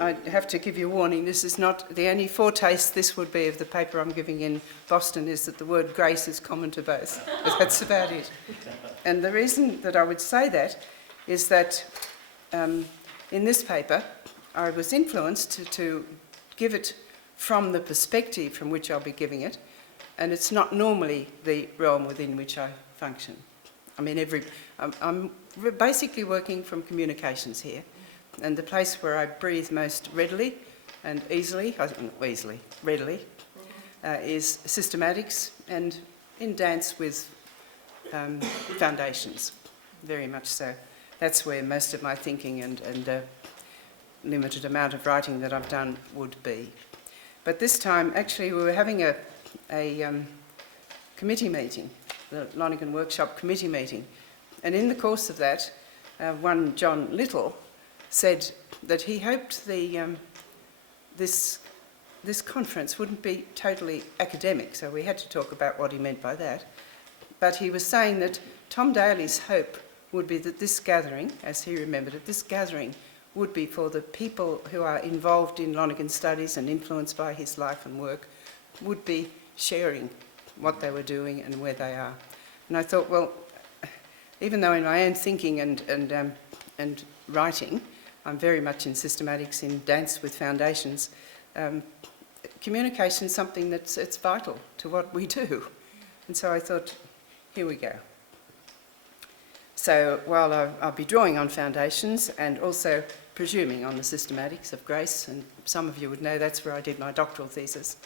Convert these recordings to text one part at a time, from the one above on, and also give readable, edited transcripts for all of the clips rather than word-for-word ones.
I have to give you a warning. This is not the only foretaste this would be of the paper I'm giving in Boston is that the word grace is common to both. But that's about it. And the reason that I would say that is that in this paper, I was influenced to give it from the perspective from which I'll be giving it, and it's not normally the realm within which I function. I mean, I'm basically working from communications here, and the place where I breathe most readily and easily, readily, is systematics and in dance with foundations, very much so. That's where most of my thinking and limited amount of writing that I've done would be. But this time, actually, we were having a committee meeting, the Lonergan Workshop committee meeting, and in the course of that, one John Little said that he hoped this conference wouldn't be totally academic, so we had to talk about what he meant by that. But he was saying that Tom Daly's hope would be that this gathering, as he remembered it, this gathering would be for the people who are involved in Lonergan studies and influenced by his life and work, would be sharing what they were doing and where they are. And I thought, well, even though in my own thinking and writing, I'm very much in systematics, in dance with foundations, communication is something it's vital to what we do. And so I thought, here we go. So while I'll be drawing on foundations and also presuming on the systematics of grace, and some of you would know that's where I did my doctoral thesis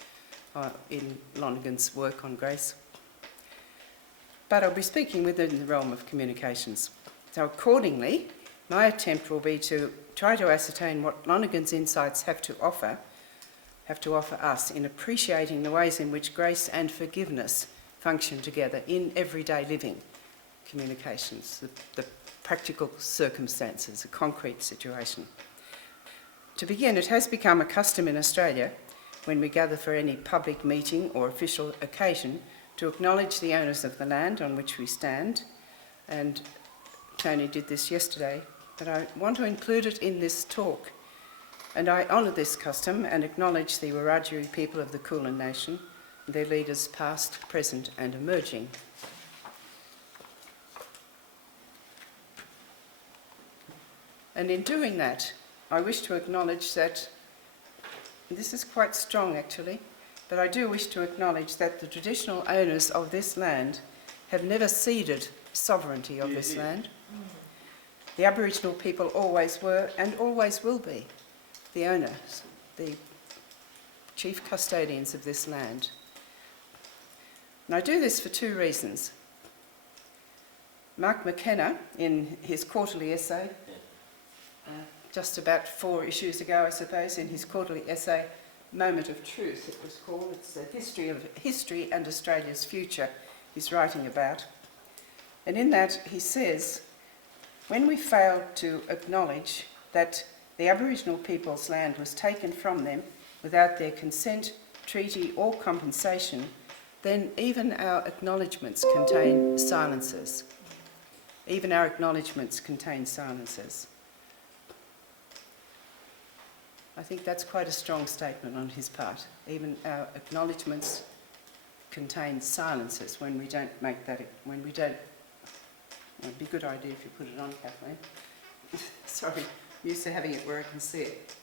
in Lonergan's work on grace. But I'll be speaking within the realm of communications. So accordingly, my attempt will be to try to ascertain what Lonergan's insights have to offer us in appreciating the ways in which grace and forgiveness function together in everyday living communications, the practical circumstances, a concrete situation. To begin, it has become a custom in Australia, when we gather for any public meeting or official occasion, to acknowledge the owners of the land on which we stand, and Tony did this yesterday, but I want to include it in this talk. And I honour this custom and acknowledge the Wiradjuri people of the Kulin Nation, their leaders past, present and emerging. And in doing that, I wish to acknowledge that, this is quite strong actually, but I do wish to acknowledge that the traditional owners of this land have never ceded sovereignty of this land. The Aboriginal people always were and always will be the owners, the chief custodians of this land. And I do this for two reasons. Mark McKenna, in his quarterly essay, just about 4 issues ago, I suppose, in his quarterly essay, Moment of Truth, it was called. It's a history and Australia's future he's writing about. And in that he says, when we fail to acknowledge that the Aboriginal people's land was taken from them without their consent, treaty or compensation, then even our acknowledgements contain silences. Even our acknowledgements contain silences. I think that's quite a strong statement on his part. Even our acknowledgements contain silences when we don't make that, when we don't. It'd be a good idea if you put it on, Kathleen. Sorry, I'm used to having it where I can see it.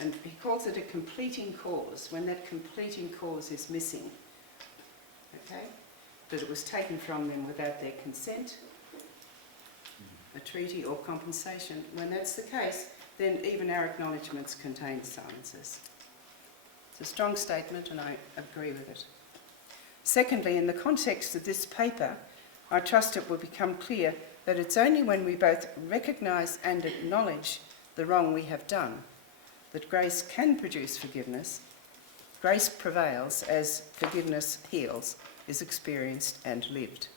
And he calls it a completing cause, when that completing cause is missing. Okay? That it was taken from them without their consent, a treaty or compensation. When that's the case, then even our acknowledgements contain silences. It's a strong statement and I agree with it. Secondly, in the context of this paper, I trust it will become clear that it's only when we both recognise and acknowledge the wrong we have done that grace can produce forgiveness. Grace prevails as forgiveness heals, is experienced and lived.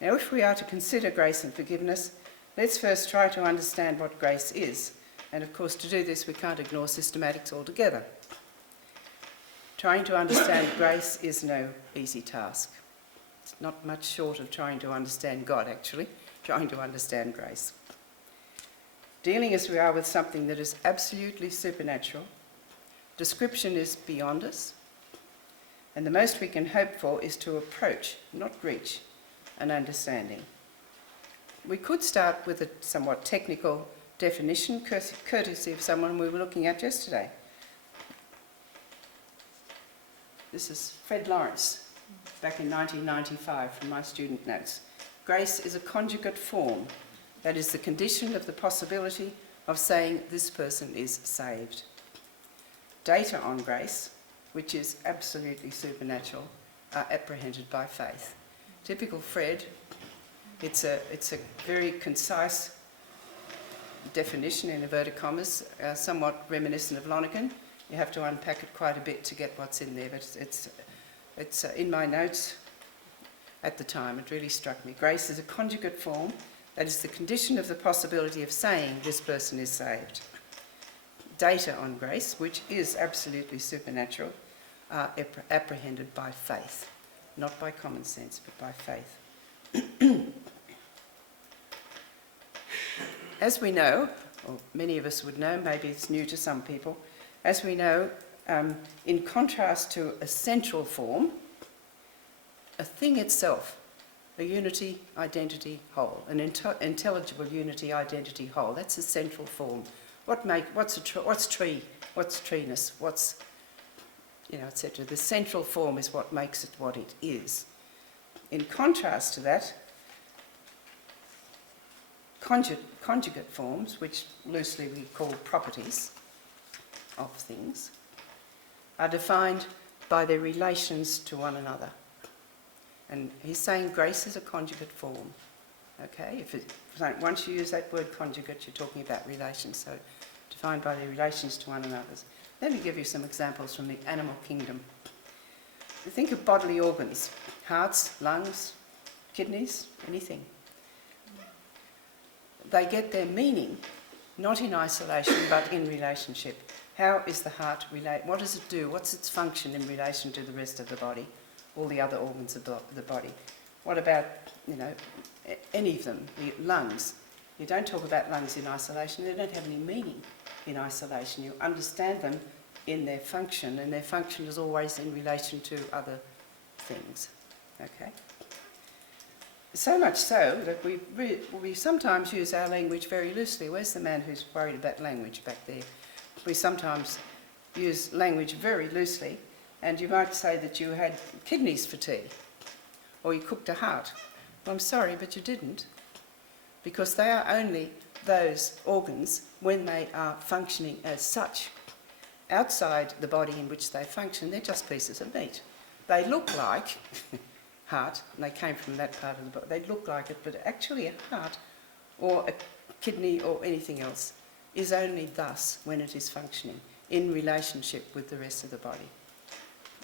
Now, if we are to consider grace and forgiveness, let's first try to understand what grace is. And of course, to do this, we can't ignore systematics altogether. Trying to understand grace is no easy task. It's not much short of trying to understand God, actually, trying to understand grace. Dealing as we are with something that is absolutely supernatural, description is beyond us, and the most we can hope for is to approach, not reach, an understanding. We could start with a somewhat technical definition, courtesy of someone we were looking at yesterday. This is Fred Lawrence, back in 1995 from my student notes. Grace is a conjugate form, that is the condition of the possibility of saying this person is saved. Data on grace, which is absolutely supernatural, are apprehended by faith. Typical Fred, it's a very concise definition in inverted commas, somewhat reminiscent of Lonergan. You have to unpack it quite a bit to get what's in there, but it's in my notes at the time. It really struck me. Grace is a conjugate form, that is the condition of the possibility of saying this person is saved. Data on grace, which is absolutely supernatural, are apprehended by faith, not by common sense, but by faith. As we know, or many of us would know, maybe it's new to some people, as we know, in contrast to a central form, a thing itself, a unity, identity, whole, an intelligible unity, identity, whole, that's a central form. What's tree? What's treeness? What's, etc. The central form is what makes it what it is. In contrast to that, conjugate forms, which loosely we call properties of things, are defined by their relations to one another. And he's saying grace is a conjugate form. Okay? Once you use that word conjugate, you're talking about relations, so defined by their relations to one another. Let me give you some examples from the animal kingdom. Think of bodily organs, hearts, lungs, kidneys, anything. They get their meaning not in isolation but in relationship. How is the heart relate? What does it do? What's its function in relation to the rest of the body, all the other organs of the body? What about, any of them? The lungs. You don't talk about lungs in isolation. They don't have any meaning in isolation. You understand them in their function, and their function is always in relation to other things. Okay? So much so that we sometimes use our language very loosely. Where's the man who's worried about language back there? We sometimes use language very loosely, and you might say that you had kidneys for tea, or you cooked a heart. Well, I'm sorry, but you didn't, because they are only those organs when they are functioning as such. Outside the body in which they function, they're just pieces of meat. They look like heart, and they came from that part of the body. They look like it, but actually a heart or a kidney or anything else is only thus when it is functioning in relationship with the rest of the body.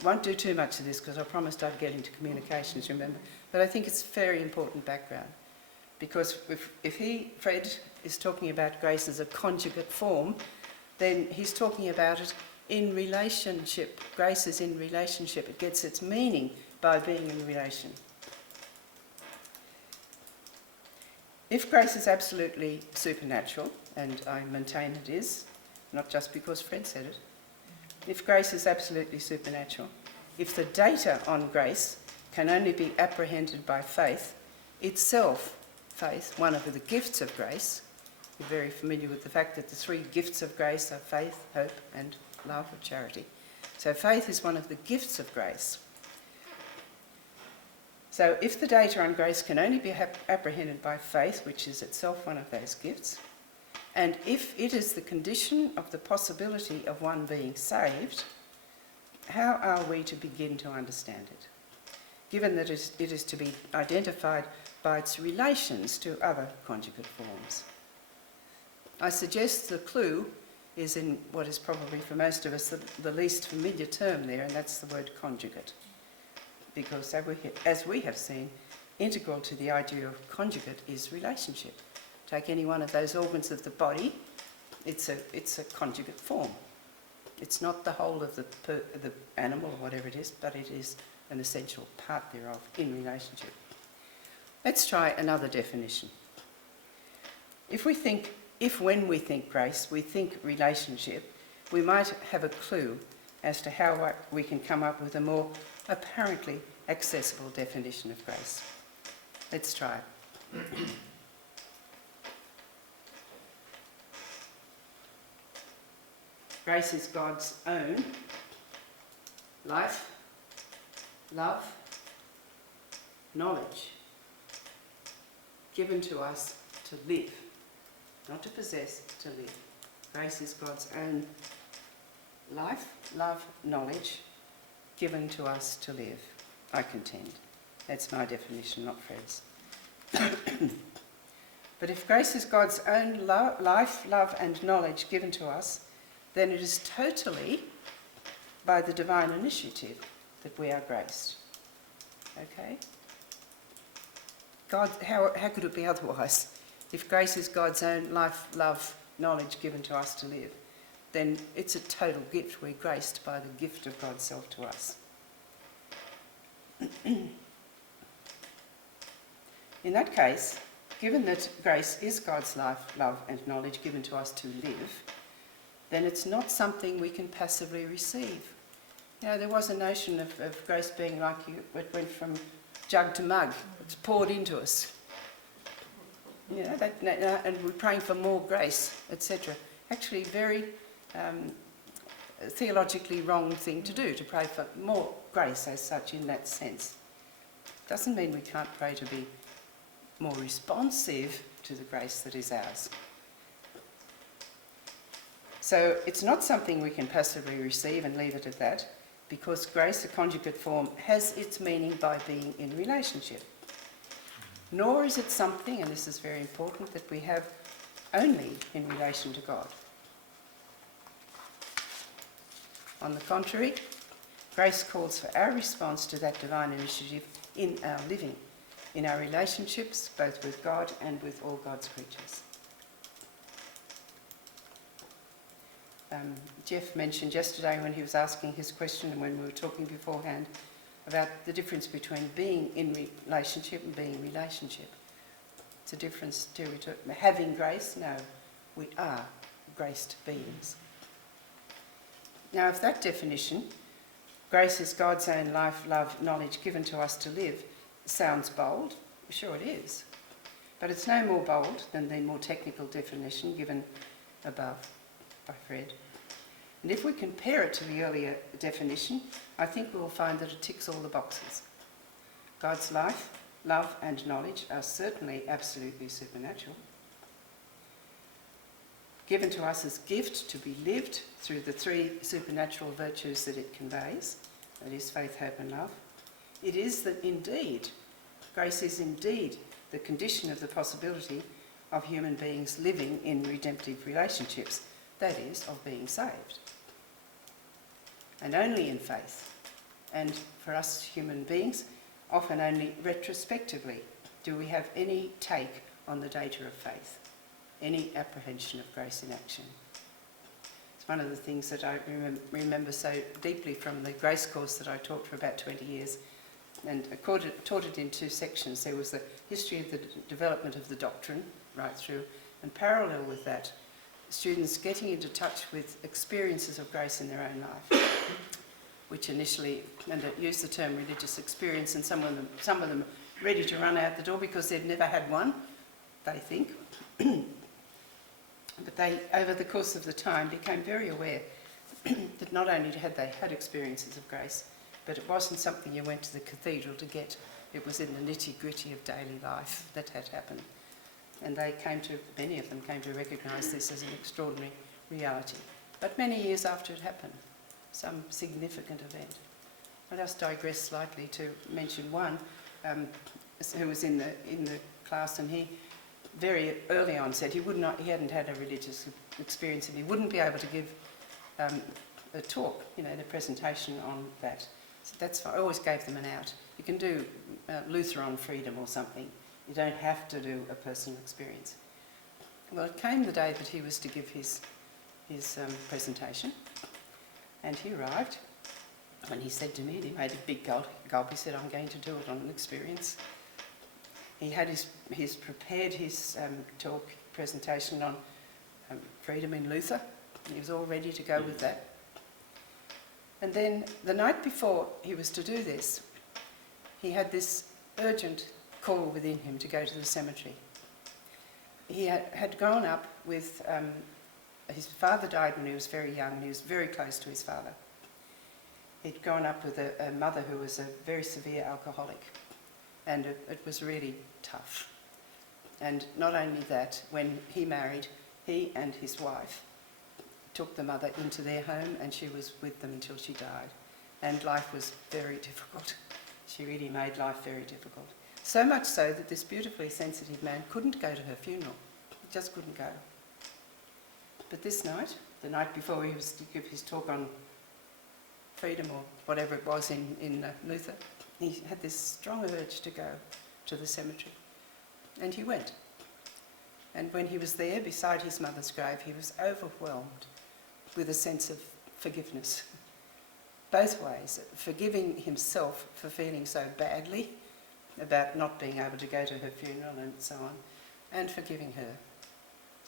Won't do too much of this because I promised I'd get into communications, remember? But I think it's very important background, because if Fred is talking about grace as a conjugate form, then he's talking about it in relationship. Grace is in relationship. It gets its meaning by being in relation. If grace is absolutely supernatural, and I maintain it is, not just because Fred said it, if grace is absolutely supernatural, if the data on grace can only be apprehended by faith, itself, faith, one of the gifts of grace, you're very familiar with the fact that the three gifts of grace are faith, hope, and love or charity. So faith is one of the gifts of grace. So if the data on grace can only be apprehended by faith, which is itself one of those gifts, and if it is the condition of the possibility of one being saved, how are we to begin to understand it, given that it is to be identified by its relations to other conjugate forms? I suggest the clue is in what is probably for most of us the least familiar term there, and that's the word conjugate. Because as we have seen, integral to the idea of conjugate is relationship. Take any one of those organs of the body, it's a conjugate form. It's not the whole of the animal or whatever it is, but it is an essential part thereof in relationship. Let's try another definition. If we think if when we think grace, we think relationship, we might have a clue as to how we can come up with a more apparently accessible definition of grace. Let's try. Grace is God's own life, love, knowledge, given to us to live, not to possess, to live. Grace is God's own life, love, knowledge, given to us to live, I contend. That's my definition, not Fred's. But if grace is God's own life, love and knowledge given to us, then it is totally by the divine initiative that we are graced. Okay? God, how could it be otherwise? If grace is God's own life, love, knowledge given to us to live, then it's a total gift. We're graced by the gift of God's self to us. In that case, given that grace is God's life, love and knowledge given to us to live, then it's not something we can passively receive. You know, there was a notion of grace being like it went from jug to mug. It's poured into us. You know, and we're praying for more grace, etc. Actually, very theologically wrong thing to do, to pray for more grace as such in that sense. Doesn't mean we can't pray to be more responsive to the grace that is ours. So it's not something we can passively receive and leave it at that, because grace, a conjugate form, has its meaning by being in relationship. Nor is it something, and this is very important, that we have only in relation to God. On the contrary, grace calls for our response to that divine initiative in our living, in our relationships, both with God and with all God's creatures. Jeff mentioned yesterday when he was asking his question and when we were talking beforehand about the difference between being in relationship and being relationship. It's a difference too. Having grace? No, we are graced beings. Now, if that definition, grace is God's own life, love, knowledge given to us to live, sounds bold, sure it is. But it's no more bold than the more technical definition given above by Fred. And if we compare it to the earlier definition, I think we'll find that it ticks all the boxes. God's life, love and knowledge are certainly absolutely supernatural. Given to us as gift to be lived through the three supernatural virtues that it conveys, that is faith, hope and love. It is that indeed, grace is indeed the condition of the possibility of human beings living in redemptive relationships, that is, of being saved. And only in faith, and for us human beings, often only retrospectively, do we have any take on the data of faith, any apprehension of grace in action. It's one of the things that I remember so deeply from the grace course that I taught for about 20 years, and I taught it in two sections. There was the history of the development of the doctrine right through, and parallel with that, students getting into touch with experiences of grace in their own life, which initially, and I use the term religious experience, and some of them ready to run out the door because they've never had one, they think. But they, over the course of the time, became very aware that not only had they had experiences of grace, but it wasn't something you went to the cathedral to get. It was in the nitty-gritty of daily life that had happened. And many of them came to recognise this as an extraordinary reality. But many years after it happened, some significant event. I'll just digress slightly to mention one who was in the class, and he very early on said he hadn't had a religious experience and he wouldn't be able to give a talk, the presentation on that. So that's fine. I always gave them an out. You can do Luther on freedom or something. You don't have to do a personal experience. Well, it came the day that he was to give his presentation, and he arrived, and he said to me, and he made a big gulp, he said, "I'm going to do it on an experience." He had prepared his talk presentation on freedom in Luther. He was all ready to go with that. And then the night before he was to do this, he had this urgent call within him to go to the cemetery. He had grown up with, his father died when he was very young, and he was very close to his father. He'd grown up with a mother who was a very severe alcoholic, and it was really tough. And not only that, when he married, he and his wife took the mother into their home, and she was with them until she died. And life was very difficult. She really made life very difficult. So much so that this beautifully sensitive man couldn't go to her funeral. He just couldn't go. But this night, the night before he was to give his talk on freedom or whatever it was in Luther, he had this strong urge to go to the cemetery. And he went. And when he was there beside his mother's grave, he was overwhelmed with a sense of forgiveness. Both ways, forgiving himself for feeling so badly about not being able to go to her funeral and so on, and forgiving her.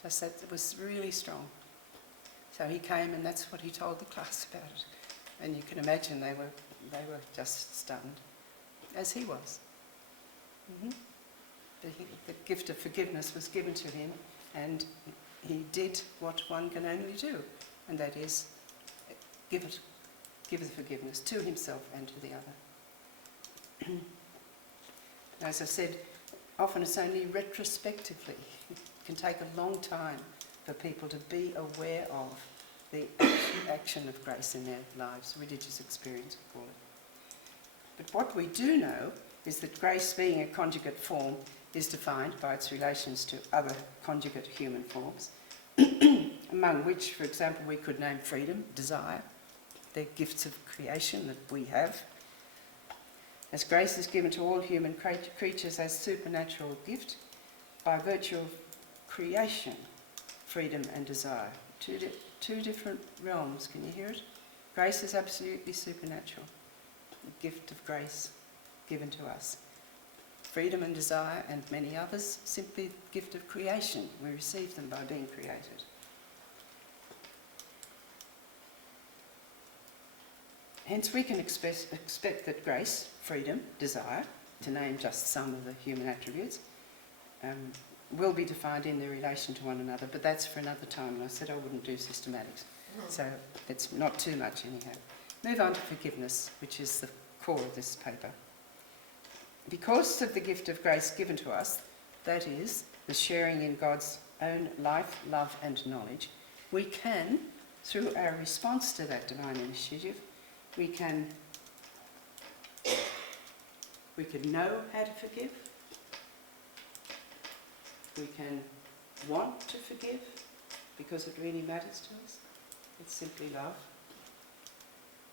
Just that it was really strong. So he came, and that's what he told the class about it. And you can imagine they were just stunned, as he was. The gift of forgiveness was given to him, and he did what one can only do, and that is give the forgiveness to himself and to the other. As I said, often it's only retrospectively. It can take a long time for people to be aware of the action of grace in their lives, religious experience, we call it. But what we do know is that grace, being a conjugate form, is defined by its relations to other conjugate human forms, among which, for example, we could name freedom, desire. They're gifts of creation that we have. As grace is given to all human creatures as supernatural gift, by virtue of creation, freedom and desire. Two different realms, can you hear it? Grace is absolutely supernatural. A gift of grace given to us. Freedom and desire and many others, simply the gift of creation. We receive them by being created. Hence we can expect that grace, freedom, desire, to name just some of the human attributes, will be defined in their relation to one another, but that's for another time, and I said I wouldn't do systematics, so it's not too much anyhow. Move on to forgiveness, which is the core of this paper. Because of the gift of grace given to us, that is, the sharing in God's own life, love and knowledge, we can, through our response to that divine initiative, we can know how to forgive. We can want to forgive because it really matters to us. It's simply love.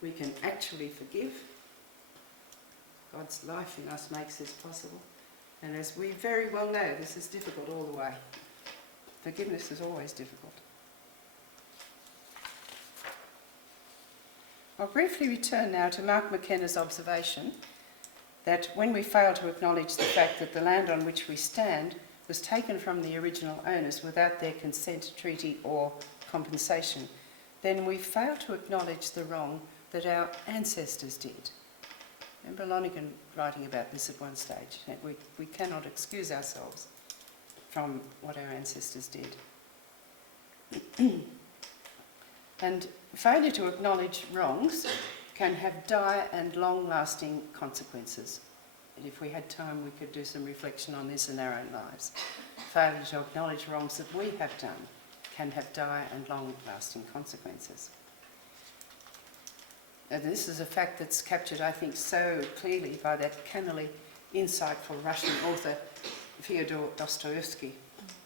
We can actually forgive. God's life in us makes this possible. And as we very well know, this is difficult all the way. Forgiveness is always difficult. I'll briefly return now to Mark McKenna's observation that when we fail to acknowledge the fact that the land on which we stand was taken from the original owners without their consent, treaty or compensation, then we fail to acknowledge the wrong that our ancestors did. Remember Lonergan writing about this at one stage. We cannot excuse ourselves from what our ancestors did. And failure to acknowledge wrongs can have dire and long-lasting consequences. And if we had time, we could do some reflection on this in our own lives. Failure to acknowledge wrongs that we have done can have dire and long-lasting consequences. And this is a fact that's captured, I think, so clearly by that cannily insightful Russian author Fyodor Dostoevsky.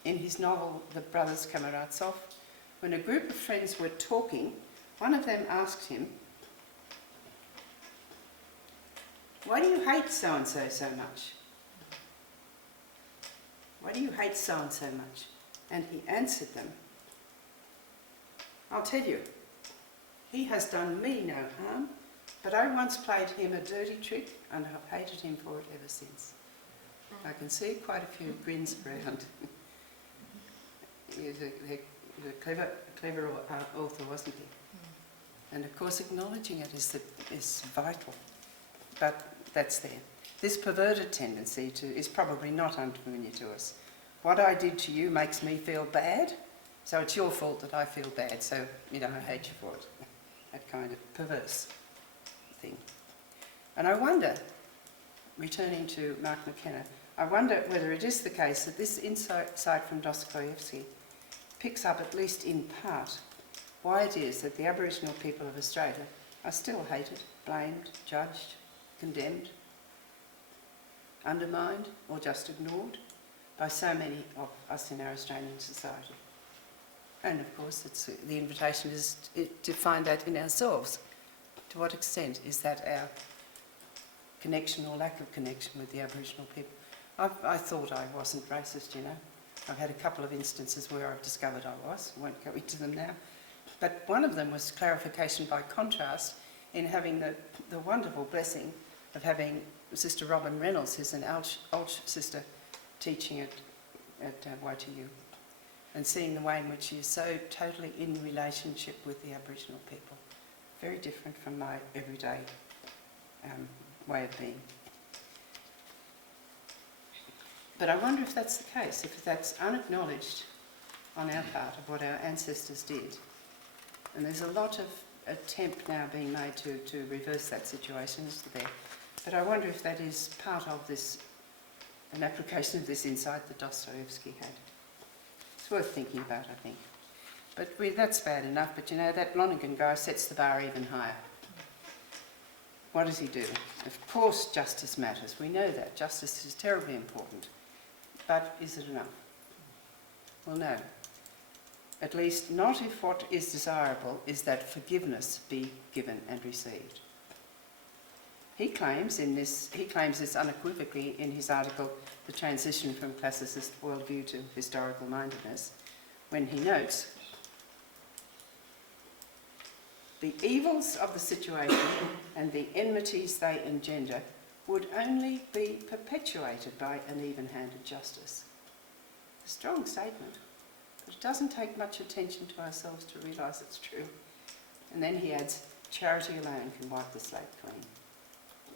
In his novel, The Brothers Karamazov, when a group of friends were talking, one of them asked him, "Why do you hate so-and-so so much? Why do you hate so-and-so much?" And he answered them, "I'll tell you. He has done me no harm, but I once played him a dirty trick and I've hated him for it ever since." I can see quite a few grins around. a clever author, wasn't he? And of course acknowledging it is vital, but that's there. This perverted tendency is probably not unfamiliar to us. What I did to you makes me feel bad, so it's your fault that I feel bad, so, I hate you for it. That kind of perverse thing. And I wonder, returning to Mark McKenna, I wonder whether it is the case that this insight from Dostoevsky picks up, at least in part, why it is that the Aboriginal people of Australia are still hated, blamed, judged, condemned, undermined, or just ignored by so many of us in our Australian society. And of course, the invitation is to find that in ourselves. To what extent is that our connection or lack of connection with the Aboriginal people? I thought I wasn't racist, I've had a couple of instances where I've discovered I was. I won't go into them now. But one of them was clarification by contrast in having the wonderful blessing of having Sister Robin Reynolds, who's an Ulch sister, teaching at YTU, and seeing the way in which she is so totally in relationship with the Aboriginal people. Very different from my everyday way of being. But I wonder if that's the case, if that's unacknowledged on our part of what our ancestors did. And there's a lot of attempt now being made to reverse that situation, isn't there? But I wonder if that is part of an application of this insight that Dostoevsky had. It's worth thinking about, I think. But that's bad enough, but that Lonergan guy sets the bar even higher. What does he do? Of course justice matters, we know that. Justice is terribly important. But is it enough? Well, no. At least not if what is desirable is that forgiveness be given and received. He claims this unequivocally in his article, The Transition from Classicist Worldview to Historical Mindedness, when he notes, the evils of the situation and the enmities they engender would only be perpetuated by an even-handed justice. A strong statement, but it doesn't take much attention to ourselves to realise it's true. And then he adds, charity alone can wipe the slate clean.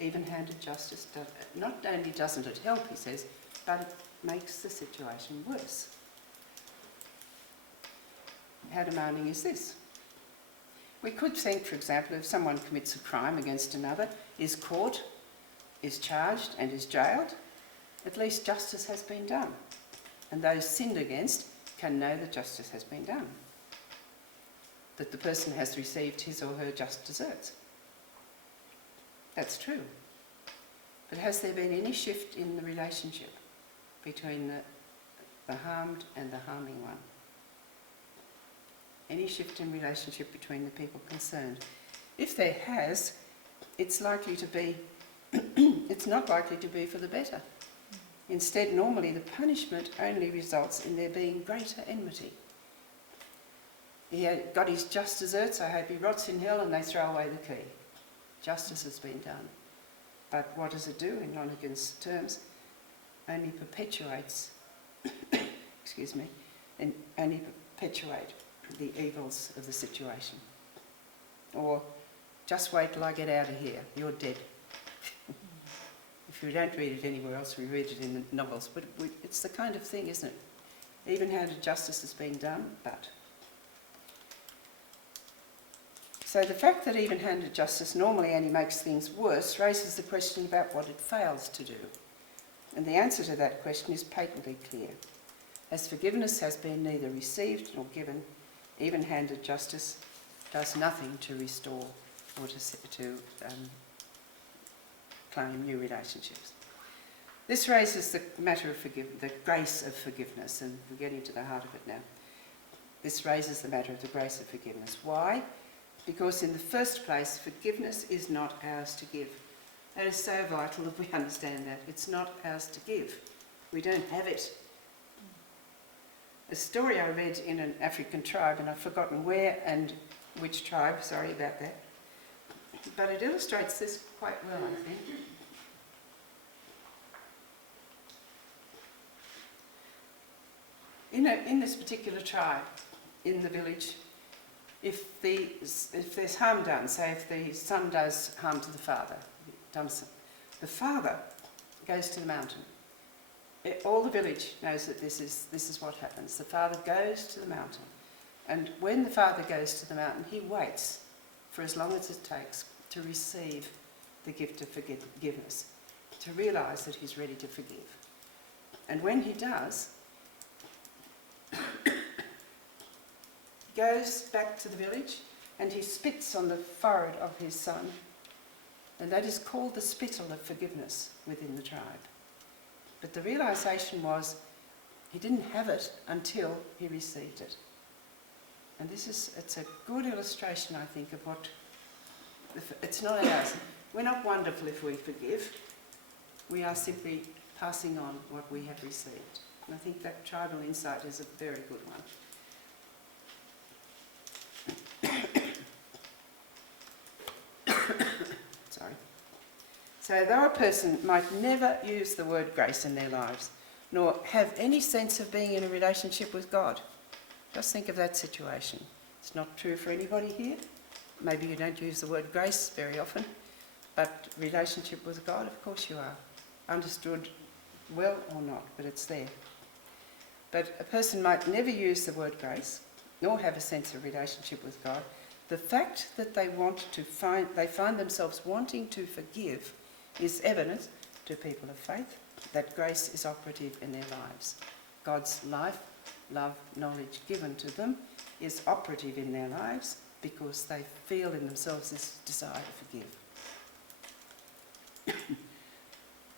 Even-handed justice not only doesn't it help, he says, but it makes the situation worse. How demanding is this? We could think, for example, if someone commits a crime against another, is caught, is charged and is jailed, at least justice has been done. And those sinned against can know that justice has been done, that the person has received his or her just deserts. That's true. But has there been any shift in the relationship between the harmed and the harming one? Any shift in relationship between the people concerned? If there has, it's likely to be it's not likely to be for the better. Instead, normally the punishment only results in there being greater enmity. He had got his just deserts, I hope he rots in hell, and they throw away the key. Justice has been done. But what does it do in Lonergan's terms? Only perpetuates, excuse me, and only perpetuate the evils of the situation. Or, just wait till I get out of here, you're dead. If we don't read it anywhere else, we read it in the novels. But it's the kind of thing, isn't it? Even-handed justice has been done, but... So the fact that even-handed justice normally only makes things worse raises the question about what it fails to do. And the answer to that question is patently clear. As forgiveness has been neither received nor given, even-handed justice does nothing to restore or to claim new relationships. This raises the matter of the grace of forgiveness, and we're getting to the heart of it now. This raises the matter of the grace of forgiveness. Why? Because in the first place, forgiveness is not ours to give. That is so vital that we understand that. It's not ours to give. We don't have it. A story I read in an African tribe, and I've forgotten where and which tribe, sorry about that, but it illustrates this quite well, I think. In this particular tribe, in the village, if there's harm done, say if the son does harm to the father, the father goes to the mountain. All the village knows that this is what happens. The father goes to the mountain, and when the father goes to the mountain, he waits for as long as it takes to receive the gift of forgiveness, to realise that he's ready to forgive. And when he does, he goes back to the village and he spits on the forehead of his son, and that is called the spittle of forgiveness within the tribe. But the realisation was he didn't have it until he received it. And it's a good illustration, I think, of what, it's not ours. We're not wonderful if we forgive. We are simply passing on what we have received. And I think that tribal insight is a very good one. Sorry. So though a person might never use the word grace in their lives, nor have any sense of being in a relationship with God, just think of that situation. It's not true for anybody here. Maybe you don't use the word grace very often, but relationship with God, of course you are. Understood well or not, but it's there. But a person might never use the word grace, nor have a sense of relationship with God. The fact that they find themselves wanting to forgive is evidence to people of faith that grace is operative in their lives. God's life, love, knowledge given to them is operative in their lives because they feel in themselves this desire to forgive.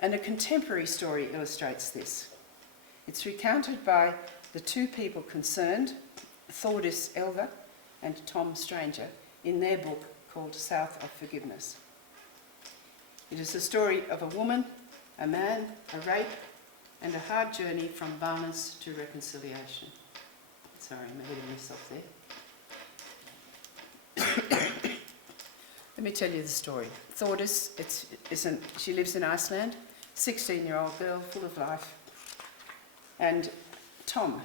And a contemporary story illustrates this. It's recounted by the two people concerned, Thordis Elver and Tom Stranger, in their book called South of Forgiveness. It is a story of a woman, a man, a rape, and a hard journey from violence to reconciliation. Sorry, I'm ahead of myself there. Let me tell you the story. Thordis, she lives in Iceland, 16-year-old girl, full of life. And Tom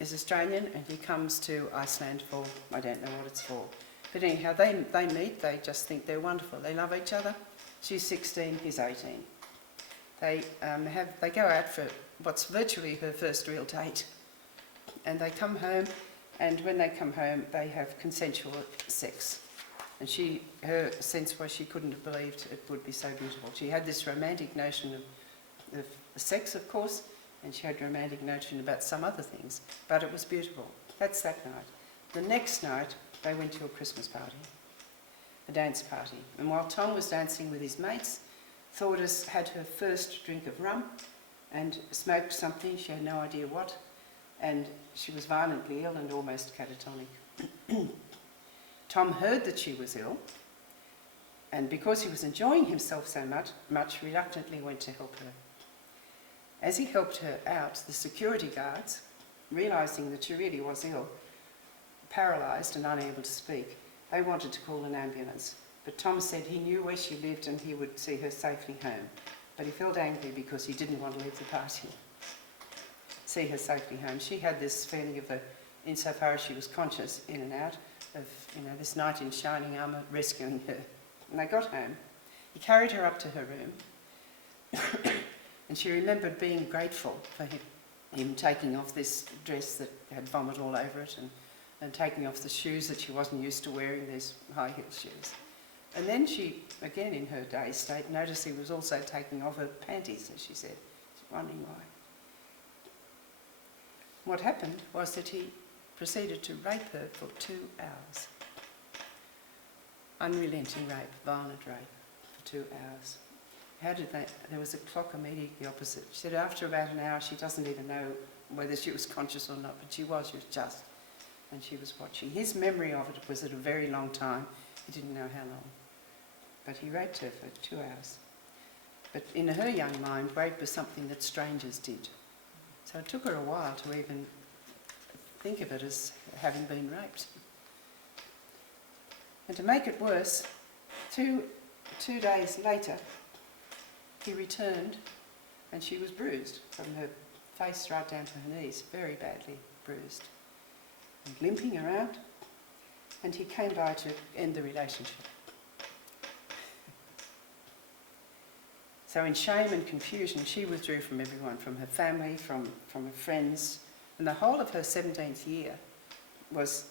is Australian, and he comes to Iceland for, I don't know what it's for. But anyhow, they meet, they just think they're wonderful. They love each other. She's 16, he's 18. They go out for what's virtually her first real date. And they come home, and when they come home, they have consensual sex. And her sense was she couldn't have believed it would be so beautiful. She had this romantic notion of sex, of course, and she had a romantic notion about some other things, but it was beautiful. That's that night. The next night, they went to a Christmas party, a dance party. And while Tom was dancing with his mates, Thordis had her first drink of rum and smoked something, she had no idea what, and she was violently ill and almost catatonic. Tom heard that she was ill, and because he was enjoying himself so much, reluctantly went to help her. As he helped her out, the security guards, realising that she really was ill, paralysed and unable to speak, they wanted to call an ambulance. But Tom said he knew where she lived and he would see her safely home. But he felt angry because he didn't want to leave the party. See her safely home. She had this feeling of insofar as she was conscious in and out of, this knight in shining armour rescuing her. And they got home. He carried her up to her room. And she remembered being grateful for him taking off this dress that had vomit all over it and taking off the shoes that she wasn't used to wearing, these high heel shoes. And then she, again in her dazed state, noticed he was also taking off her panties, as she said. She's wondering why. What happened was that he proceeded to rape her for 2 hours. Unrelenting rape, violent rape for 2 hours. There was a clock immediately opposite. She said after about an hour she doesn't even know whether she was conscious or not, but she was just. And she was watching. His memory of it was at a very long time. He didn't know how long. But he raped her for 2 hours. But in her young mind, rape was something that strangers did. So it took her a while to even think of it as having been raped. And to make it worse, two days later, he returned and she was bruised from her face right down to her knees, very badly bruised. and limping around, and he came by to end the relationship. So in shame and confusion, she withdrew from everyone, from her family, from her friends, and the whole of her 17th year was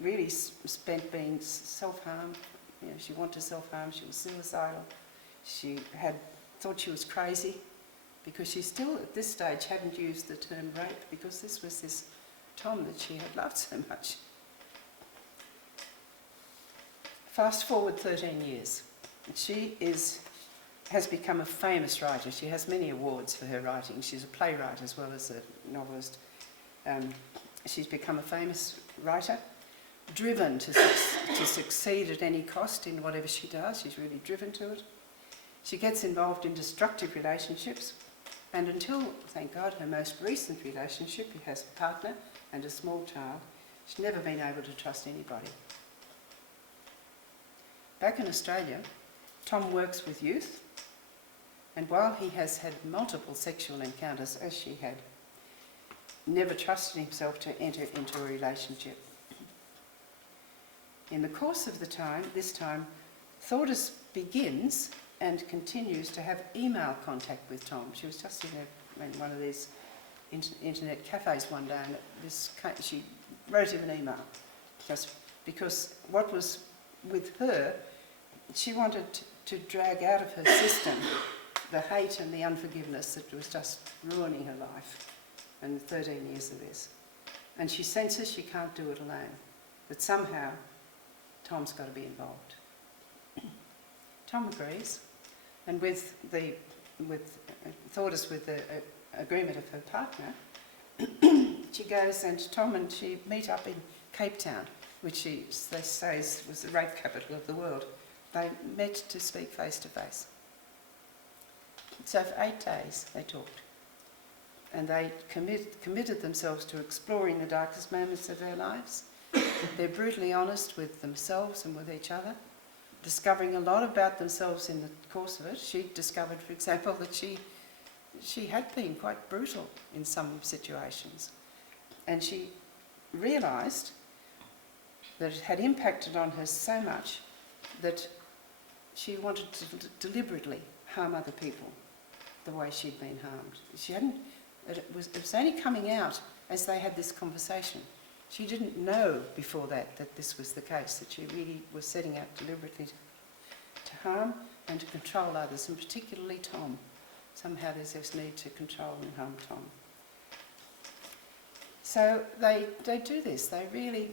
really spent being self-harm. You know, she wanted to self-harm, she was suicidal, she thought she was crazy, because she still at this stage hadn't used the term rape, because this was this Tom that she had loved so much. Fast forward 13 years, she has become a famous writer. She has many awards for her writing. She's a playwright as well as a novelist. She's become a famous writer, driven to succeed at any cost in whatever she does. She's really driven to it. She gets involved in destructive relationships, and until, thank God, her most recent relationship, he has a partner and a small child, she's never been able to trust anybody. Back in Australia, Tom works with youth, and while he has had multiple sexual encounters, as she had, never trusted himself to enter into a relationship. In the course of this time, Thordis begins and continues to have email contact with Tom. She was just in one of these internet cafes one day, and she wrote him an email, just because what was with her, she wanted to drag out of her system the hate and the unforgiveness that was just ruining her life, and 13 years of this. And she senses she can't do it alone, that somehow Tom's got to be involved. Tom agrees, and with Thordis, with the agreement of her partner, she goes, and Tom and she meet up in Cape Town, which they say was the rape capital of the world. They met to speak face to face. So for 8 days they talked, and they committed themselves to exploring the darkest moments of their lives. They're brutally honest with themselves and with each other, discovering a lot about themselves in the course of it. She discovered, for example, that she had been quite brutal in some situations, and she realised that it had impacted on her so much that she wanted to deliberately harm other people the way she'd been harmed. It was only coming out as they had this conversation. She didn't know before that this was the case, that she really was setting out deliberately to harm and to control others, and particularly Tom. Somehow there's this need to control and harm Tom. So they do this. They really,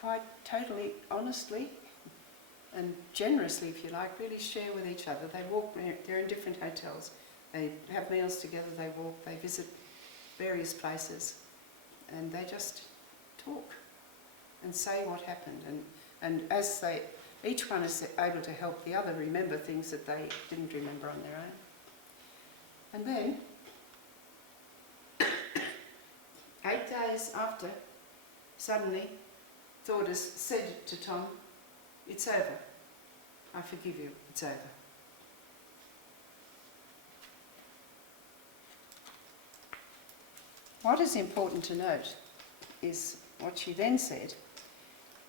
quite totally honestly and generously, if you like, really share with each other. They walk, they're in different hotels. They have meals together, they walk, they visit various places, and they just talk and say what happened. And as each one is able to help the other remember things that they didn't remember on their own. And then, 8 days after, suddenly, Thordis said to Tom, "It's over. I forgive you. It's over." What is important to note is what she then said.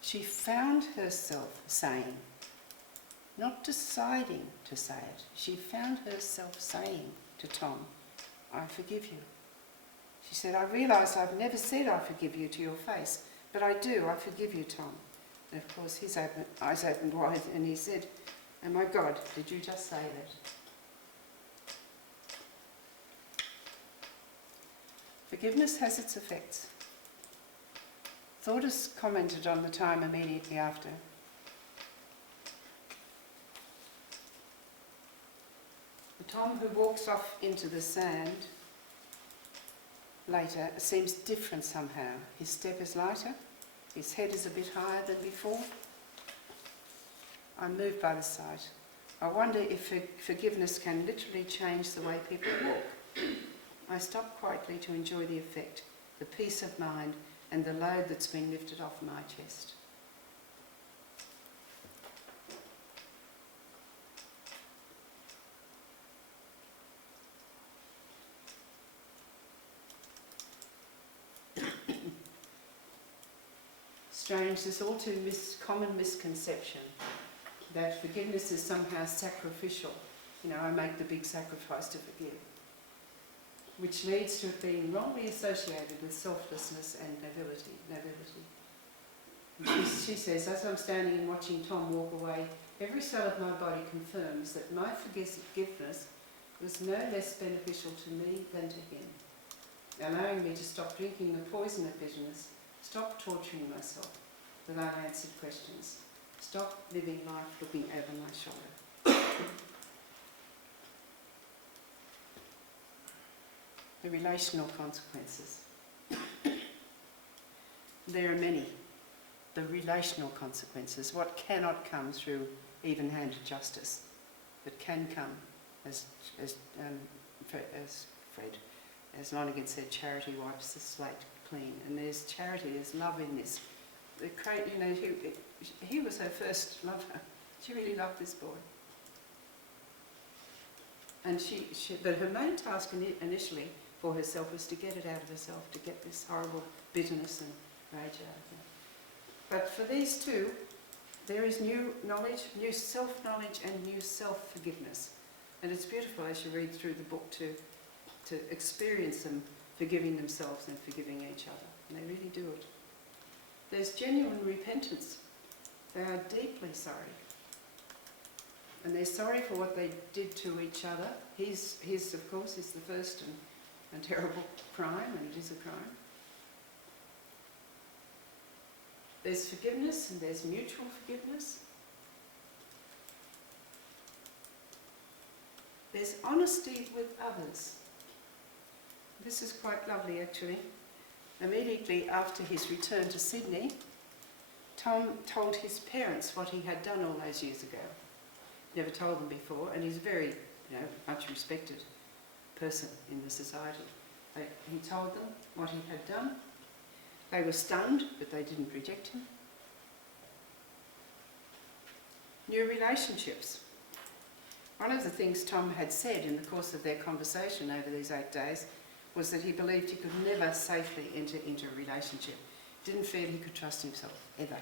She found herself saying, not deciding to say it, she found herself saying to Tom, "I forgive you." She said, "I realise I've never said I forgive you to your face, but I do, I forgive you, Tom." And of course his eyes opened wide, and he said, "Oh my God, did you just say that?" Forgiveness has its effects. Thordis commented on the time immediately after. The Tom who walks off into the sand later seems different somehow. His step is lighter, his head is a bit higher than before. I'm moved by the sight. I wonder if forgiveness can literally change the way people walk. I stop quietly to enjoy the effect, the peace of mind, and the load that's been lifted off my chest. strange, this all too common misconception that forgiveness is somehow sacrificial. I make the big sacrifice to forgive, which leads to it being wrongly associated with selflessness and nobility. And she says, as I'm standing and watching Tom walk away, every cell of my body confirms that my forgiveness was no less beneficial to me than to him, allowing me to stop drinking the poison of bitterness, stop torturing myself with unanswered questions, stop living life looking over my shoulder. The relational consequences. There are many. The relational consequences, what cannot come through even-handed justice, but can come, as Lonergan said, charity wipes the slate clean. And there's charity, there's love in this. He was her first lover. She really loved this boy. And but her main task initially for herself was to get it out of herself, to get this horrible bitterness and rage out of her. But for these two, there is new knowledge, new self-knowledge and new self-forgiveness. And it's beautiful as you read through the book to experience them forgiving themselves and forgiving each other. And they really do it. There's genuine repentance. They are deeply sorry. And they're sorry for what they did to each other. His of course, is the first and terrible crime, and it is a crime. There's forgiveness and there's mutual forgiveness. There's honesty with others. This is quite lovely, actually. Immediately after his return to Sydney, Tom told his parents what he had done all those years ago. Never told them before, and he's a very, much respected person in the society. He told them what he had done. They were stunned, but they didn't reject him. New relationships. One of the things Tom had said in the course of their conversation over these 8 days was that he believed he could never safely enter into a relationship. Didn't feel he could trust himself, ever,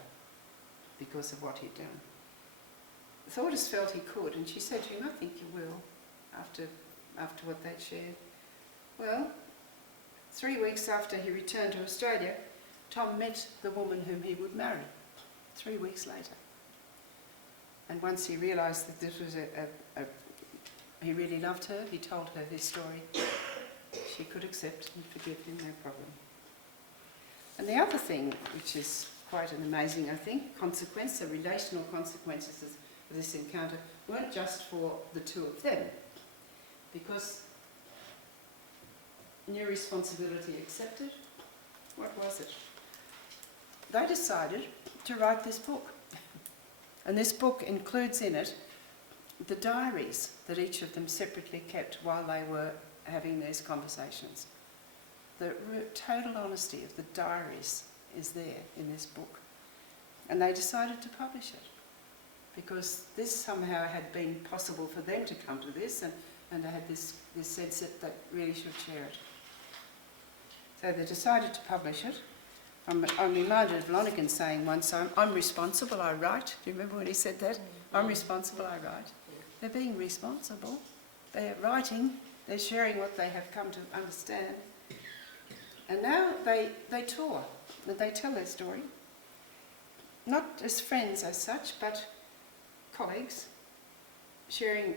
because of what he'd done. Thordis felt he could, and she said to him, I think you will, after what they'd shared. Well, 3 weeks after he returned to Australia, Tom met the woman whom he would marry, 3 weeks later. And once he realised that this was he really loved her, he told her his story. She could accept and forgive him, no problem. And the other thing, which is quite an amazing, I think, consequence, the relational consequences of this encounter, weren't just for the two of them, because new responsibility accepted. What was it? They decided to write this book. And this book includes in it the diaries that each of them separately kept while they were having these conversations. The total honesty of the diaries is there in this book. And they decided to publish it because this somehow had been possible for them to come to this, and they had this sense that they really should share it. So they decided to publish it. I'm reminded of Lonergan saying once, I'm responsible, I write. Do you remember when he said that? I'm responsible, I write. They're being responsible. They're writing. They're sharing what they have come to understand. And now they tour and they tell their story. Not as friends as such, but colleagues, sharing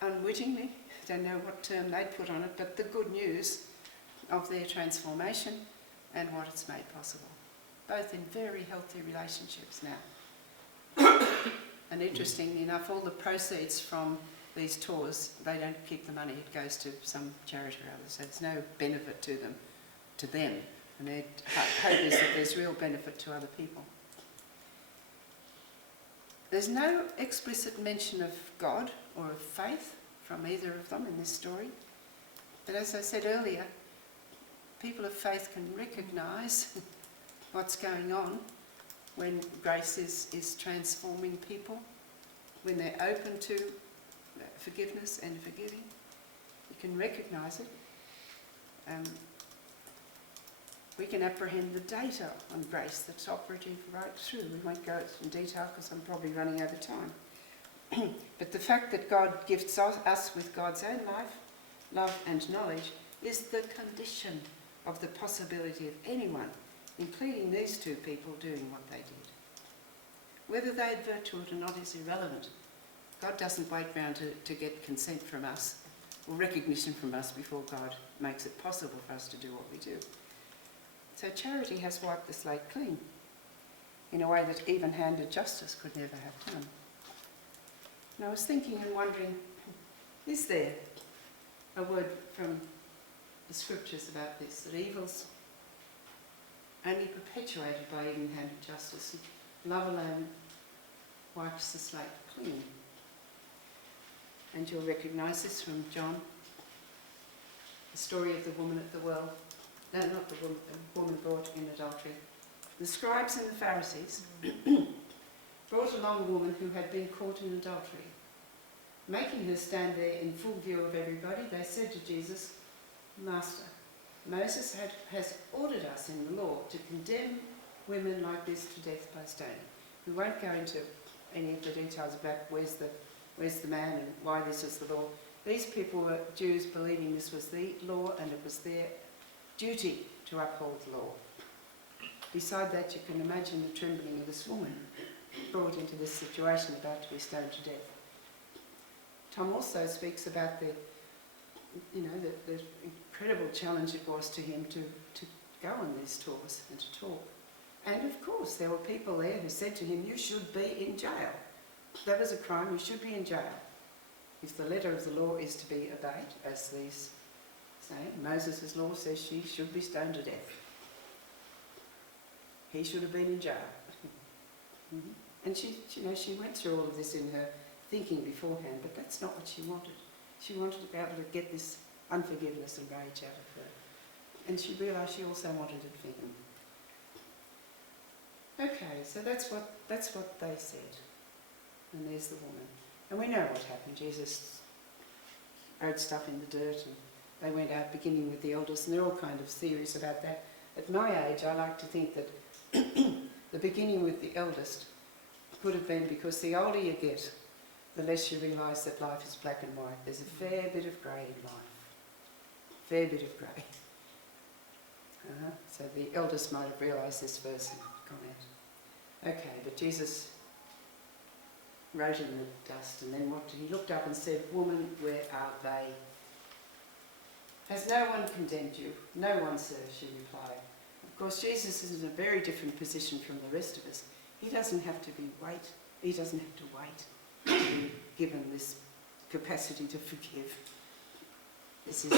unwittingly, I don't know what term they'd put on it, but the good news of their transformation and what it's made possible, both in very healthy relationships now. And interestingly enough, all the proceeds from these tours, they don't keep the money, it goes to some charity or other, so there's no benefit to them, and their hope is that there's real benefit to other people. There's no explicit mention of God or of faith from either of them in this story, but as I said earlier, people of faith can recognise what's going on when grace is transforming people, when they're open to forgiveness and forgiving. You can recognise it. we can apprehend the data on grace that's operative right through. We won't go into detail because I'm probably running over time. But the fact that God gifts us with God's own life, love and knowledge is the condition of the possibility of anyone, including these two people, doing what they did. Whether they advert to it or not is irrelevant. God doesn't wait round to get consent from us or recognition from us before God makes it possible for us to do what we do. So charity has wiped the slate clean in a way that even-handed justice could never have done. And I was thinking and wondering, is there a word from the scriptures about this, that evil's only perpetuated by even-handed justice? Love alone wipes the slate clean. And you'll recognise this from John, the story of the woman at the well. No, not the woman caught in adultery. The scribes and the Pharisees brought along a woman who had been caught in adultery. Making her stand there in full view of everybody, they said to Jesus, "Master, Moses has ordered us in the law to condemn women like this to death by stoning." We won't go into any of the details about where's the man and why this is the law. These people were Jews believing this was the law and it was their duty to uphold the law. Beside that, you can imagine the trembling of this woman brought into this situation about to be stoned to death. Tom also speaks about the incredible challenge it was to him to go on these tours and to talk. And of course, there were people there who said to him, "You should be in jail. That was a crime, you should be in jail." If the letter of the law is to be obeyed, as these say, Moses' law says she should be stoned to death. He should have been in jail. And she went through all of this in her thinking beforehand, but that's not what she wanted. She wanted to be able to get this unforgiveness and rage out of her. And she realised she also wanted it for him. Okay, so that's what they said. And there's the woman. And we know what happened. Jesus wrote stuff in the dirt and they went out beginning with the eldest, and there are all kinds of theories about that. At my age, I like to think that the beginning with the eldest could have been because the older you get, the less you realise that life is black and white. There's a fair bit of grey in life. Fair bit of grey. So the eldest might have realised this first and gone out. Okay, but Jesus wrote in the dust, and then what did he looked up and said, "Woman, where are they? Has no one condemned you?" "No one, sir," she replied. Of course, Jesus is in a very different position from the rest of us. He doesn't have to wait to be given this capacity to forgive. This is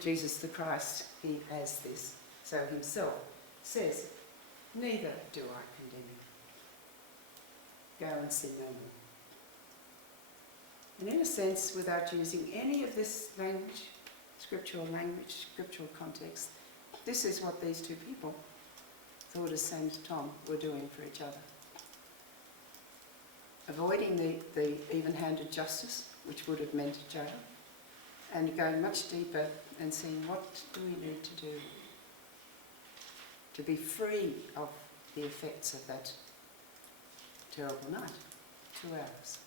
Jesus the Christ. He has this. So himself says, "Neither do I condemn you. Go and sin no more." And in a sense, without using any of this language, scriptural context, this is what these two people thought as St. Tom were doing for each other. Avoiding the even-handed justice, which would have meant jail, and going much deeper and seeing what do we need to do to be free of the effects of that terrible night, 2 hours.